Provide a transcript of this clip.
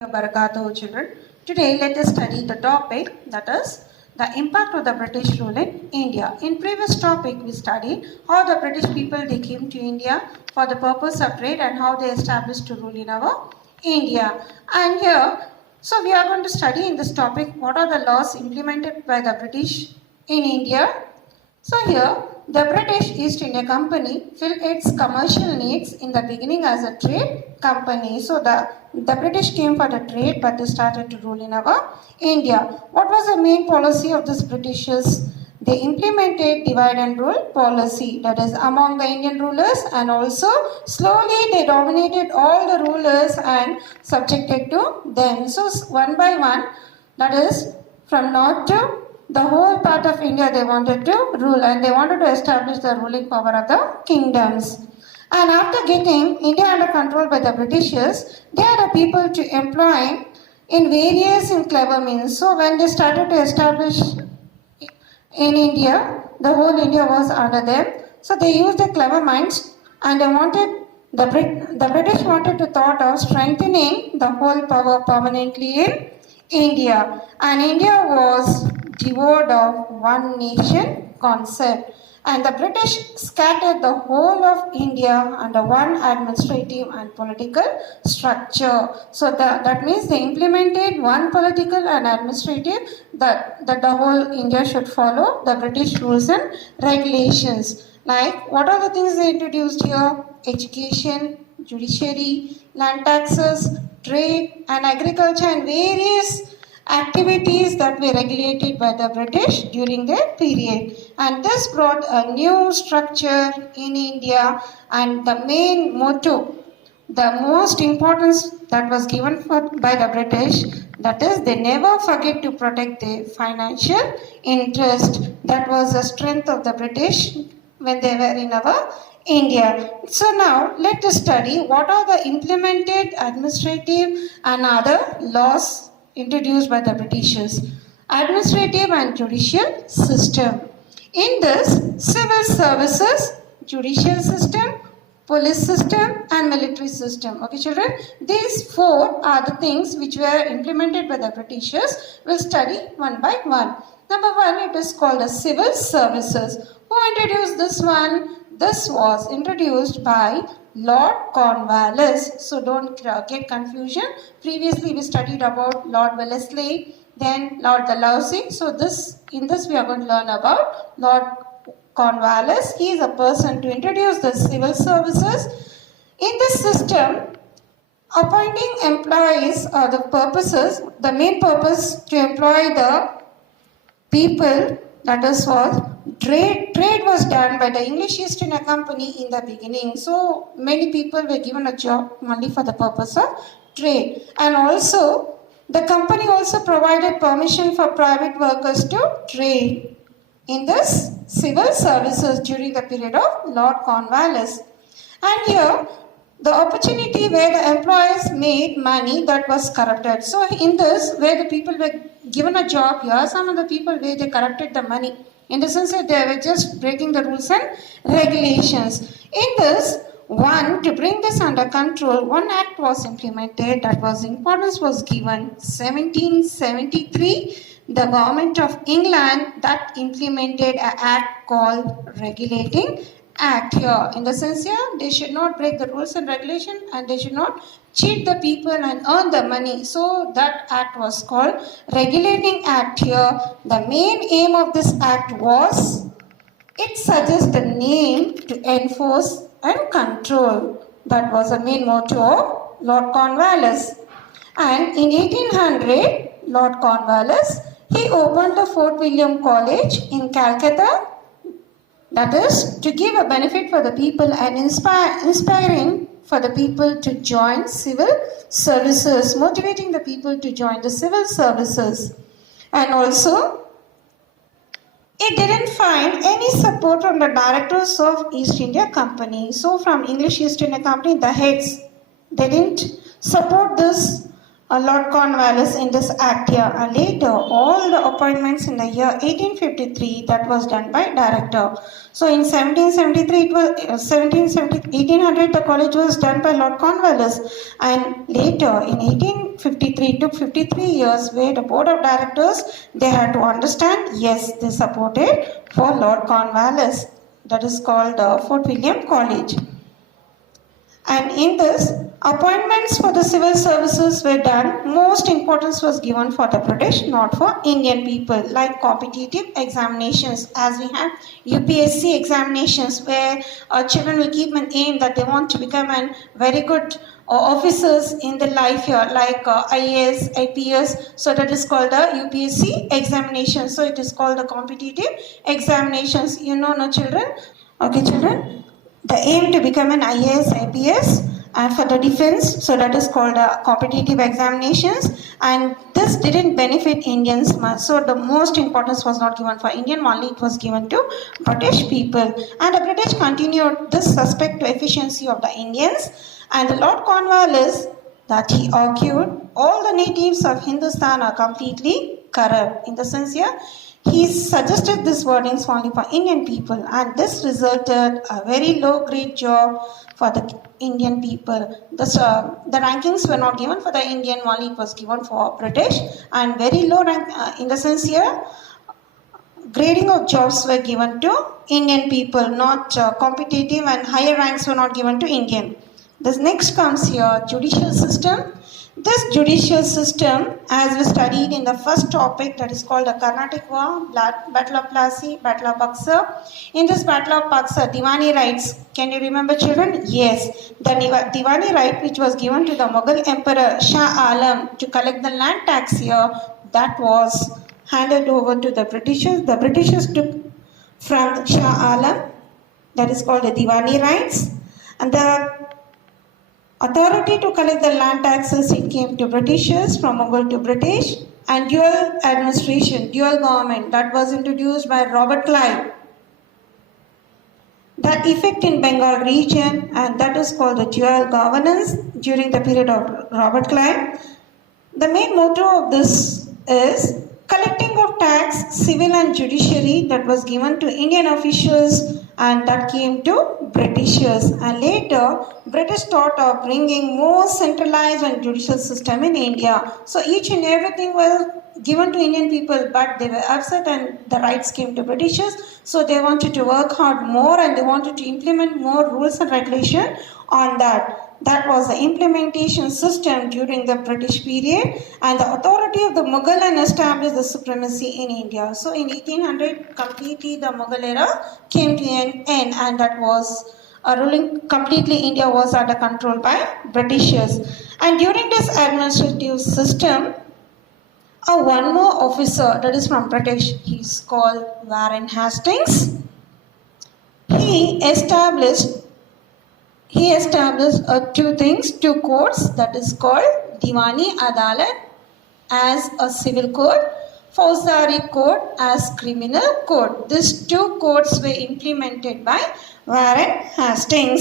Barakatuh children. Today let us study the topic that is the impact of the British rule in India. In previous topic we studied how the British people they came to India for the purpose of trade and how they established to rule in our India. And here, so we are going to study in this topic what are the laws implemented by the British in India. So here, the British East India Company filled its commercial needs in the beginning as a trade company. So the British came for the trade, but they started to rule in our India. What was the main policy of this Britishers? They implemented divide and rule policy, that is among the Indian rulers, and also slowly they dominated all the rulers and subjected to them. So one by one, that is from north to the whole part of India they wanted to rule, and they wanted to establish the ruling power of the kingdoms. And after getting India under control by the Britishers, they are the people to employ in various and clever means. So when they started to establish in India, the whole India was under them. So they used their clever minds, and they wanted the British wanted to thought of strengthening the whole power permanently in India. And India was devoid of one nation concept, and the British scattered the whole of India under one administrative and political structure. So that means they implemented one political and administrative that the whole India should follow the British rules and regulations. Like what are the things they introduced here? Education, judiciary, land taxes, trade and agriculture, and various activities that were regulated by the British during their period. And this brought a new structure in India, and the main motto, the most importance that was given by the British, that is they never forget to protect their financial interest. That was the strength of the British when they were in our India. So now let us study what are the implemented administrative and other laws introduced by the Britishers. Administrative and judicial system. In this, civil services, judicial system, police system and military system. Okay children, these four are the things which were implemented by the Britishers. We'll study one by one. Number one, it is called the civil services. Who introduced this one? This was introduced by Lord Cornwallis. So don't get confusion. Previously we studied about Lord Wellesley, then Lord Dalhousie. So in this we are going to learn about Lord Cornwallis. He is a person to introduce the civil services. In this system, appointing employees are the purposes, the main purpose to employ the people, that is was trade was done by the English East India Company in the beginning. So many people were given a job only for the purpose of trade. And also the company also provided permission for private workers to trade in this civil services during the period of Lord Cornwallis. And here the opportunity where the employees made money that was corrupted. So in this, where the people were given a job, here some of the people where they corrupted the money. In the sense that they were just breaking the rules and regulations. In this, to bring this under control, one act was implemented, that was importance was given. 1773, the government of England that implemented an act called Regulating Act here. In the sense here, they should not break the rules and regulation, and they should not cheat the people and earn the money. So that act was called Regulating Act here. The main aim of this act was, it suggests the name to enforce and control. That was the main motto of Lord Cornwallis. And in 1800, Lord Cornwallis, he opened the Fort William College in Calcutta. That is to give a benefit for the people and inspiring for the people to join civil services, motivating the people to join the civil services. And also, it didn't find any support from the directors of East India Company. So from English East India Company, the heads, they didn't support this Lord Cornwallis in this act here. And later, all the appointments in the year 1853, that was done by director. So in 1773, it was 1800, the college was done by Lord Cornwallis, and later in 1953. It took 53 years where the board of directors, they had to understand, yes, they supported for Lord Cornwallis. That is called Fort William College. And in this, appointments for the civil services were done. Most importance was given for the British, not for Indian people, like competitive examinations. As we have UPSC examinations, where children will keep an aim that they want to become a very good officers in the life here, like IAS, IPS. So that is called the UPSC examination. So it is called the competitive examinations. You know, no children? Okay, children? The aim to become an IAS, IPS, and for the defense, so that is called competitive examinations, and this didn't benefit Indians much. So the most importance was not given for Indian, only it was given to British people. And the British continued this suspect to efficiency of the Indians, and the Lord Cornwallis, that he argued all the natives of Hindustan are completely corrupt. In the sense here, he suggested this wordings only for Indian people, and this resulted a very low grade job for the Indian people. The rankings were not given for the Indian, only it was given for British, and very low rank in the sense here, grading of jobs were given to Indian people, not competitive, and higher ranks were not given to Indian. This next comes here, judicial system. This judicial system, as we studied in the first topic, that is called the Carnatic War, Battle of Plassey, Battle of Buxar. In this Battle of Buxar, Diwani rights, can you remember children? Yes, the Diwani right which was given to the Mughal Emperor Shah Alam to collect the land tax here, that was handed over to the Britishers. The Britishers took from Shah Alam, that is called the Diwani rights, and the authority to collect the land taxes, it came to Britishers, from Mughal to British, and dual administration, dual government, that was introduced by Robert Clive. That effect in Bengal region, and that is called the dual governance during the period of Robert Clive. The main motto of this is collecting of tax, civil and judiciary, that was given to Indian officials, and that came to Britishers. And later, British thought of bringing more centralized and judicial system in India. So each and everything was given to Indian people, but they were upset and the rights came to Britishers. So they wanted to work hard more, and they wanted to implement more rules and regulation on that. That was the implementation system during the British period, and the authority of the Mughal and established the supremacy in India. So in 1800, completely the Mughal era came to an end, and that was ruling completely. India was under control by Britishers. And during this administrative system, one more officer, that is from British, he is called Warren Hastings. He established two courts, that is called Diwani Adalat as a civil code, Fauzdari Code as criminal code. These two codes were implemented by Warren Hastings.